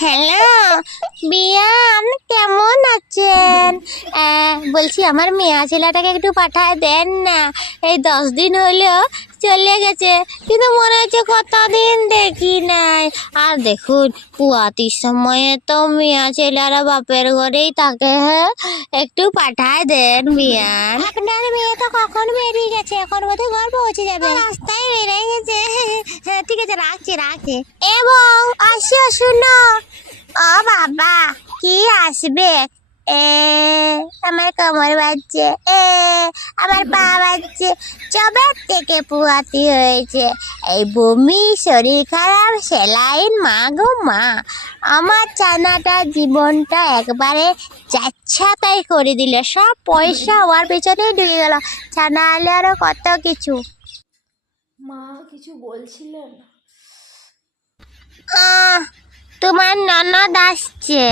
Hello বিয়ান, কেমন আছেন? বলছি আমার মেয়া ছেলেটাকে একটু পাঠায় দেন না। এই 10 দিন হলো চলে গেছে, কিন্তু মনে হচ্ছে কতদিন দেখি নাই। আর দেখুন, পুয়াতির সময়ে তো মেয়া ছেলেরা বাপের ঘরেই থাকে। হ্যাঁ, একটু পাঠায় দেন বিয়ান। আপনার মেয়ে তো কখন বেরিয়ে গেছে, এখন বোধহয় ঘর পৌঁছে যাবে। রাস্তায় বেরিয়ে গেছে। হ্যাঁ, ঠিক আছে, রাখছি। এবং আসো, শুনো। ও বাবা, কি আসবে? আমার কোমর বাজছে, আমার পা বাজছে। যবে থেকে পুয়াতি হয়েছে এই বমি, শরীর খারাপ, সেলাইন, মা গো মা। আমার ছানাটা জীবনটা একবারে যাচ্ছাতাই করে দিলে। সব পয়সা ওর পেছনেই ঢুকে গেল। ছানা হলে আরো কত কিছু। মা কিছু বলছিলেন? তোমার ননদ আসছে,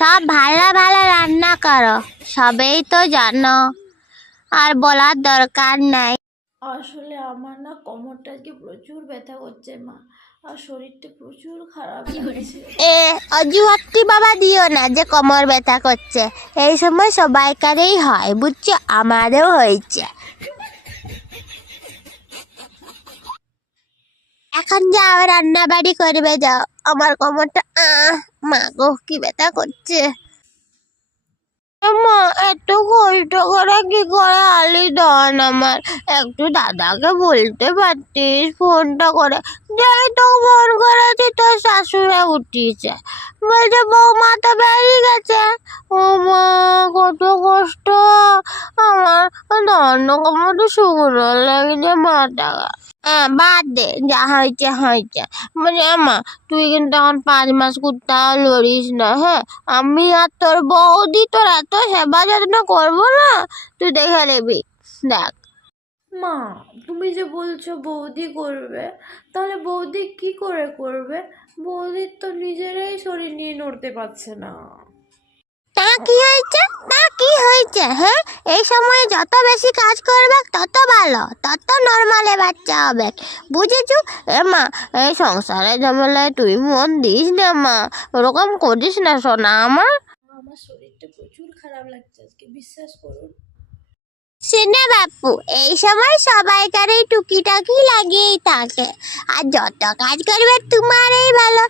সব ভালো ভালো রান্না করো, সবেই তো জানো, আর বলার দরকার নাই। আসলে আমার না কোমরটা আজকে প্রচুর ব্যথা করছে মা, আর শরীরটা প্রচুর খারাপ লাগছে। অজুহাতি বাবা দিও না যে কোমর ব্যথা করছে। এই সময় সবাইকারই হয়, বুঝছো, আমারও হয়েছে। এখন যাও, রান্না বাড়ি করবে, যাও। আমার কোমরটা মা গো, কি ব্যথা করছে। মা, এত কষ্ট করে কি করে আলি দন আমার? একটু দাদাকে বলতে পারতিস ফোনটা করে। যাই তো ফোন করেছি, তোর শাশুড়ে উঠিয়েছে, বলছে বৌমা তো বেরিয়ে গেছে। ও মা, কত কষ্ট আমার। ধন্য কমর তো শুকনো লাগছে মাথা। বাদ দে, যা হয়েছে। মানে মা, তুই কিন্তু এখন 5 মাস কুত্তাও লড়িস না। হ্যাঁ, আমি আর তোর বৌদি তোর এত সেবা যত্ন করবো না, তুই দেখে নিবি। দেখ মা, তুমি যে বলছো বৌদি করবে, তাহলে বৌদি কি করে করবে? বৌদির তো নিজেরাই শরীর নিয়ে নড়তে পারছে না। তা কি হয়েছে? হ্যাঁ, এই সময়ে যত বেশি কাজ করবে তত ভালো, তত নর্মালে বাচ্চা হবে, বুঝেছো? মা, এই সংসারে ঝামেলায় তুই মন দিস না মা, ওরকম করিস না সোনা আমার। আমার শরীরটা প্রচুর খারাপ লাগছে আজকে, বিশ্বাস করুন। শুনে বাপু, এই সময় সবাইকারই টুকিটাকি লাগিয়েই থাকে, আর যত কাজ করবে তোমারই ভালো।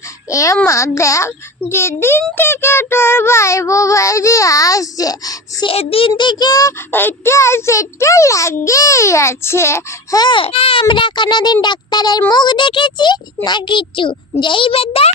মা দেখ, যেদিন থেকে তোর ভাই বৌদি আসছে সেদিন থেকে এটা সেটা লাগেই আছে। হ্যাঁ, আমরা কোনোদিন ডাক্তারের মুখ দেখেছি না কিছু, যেই বেদা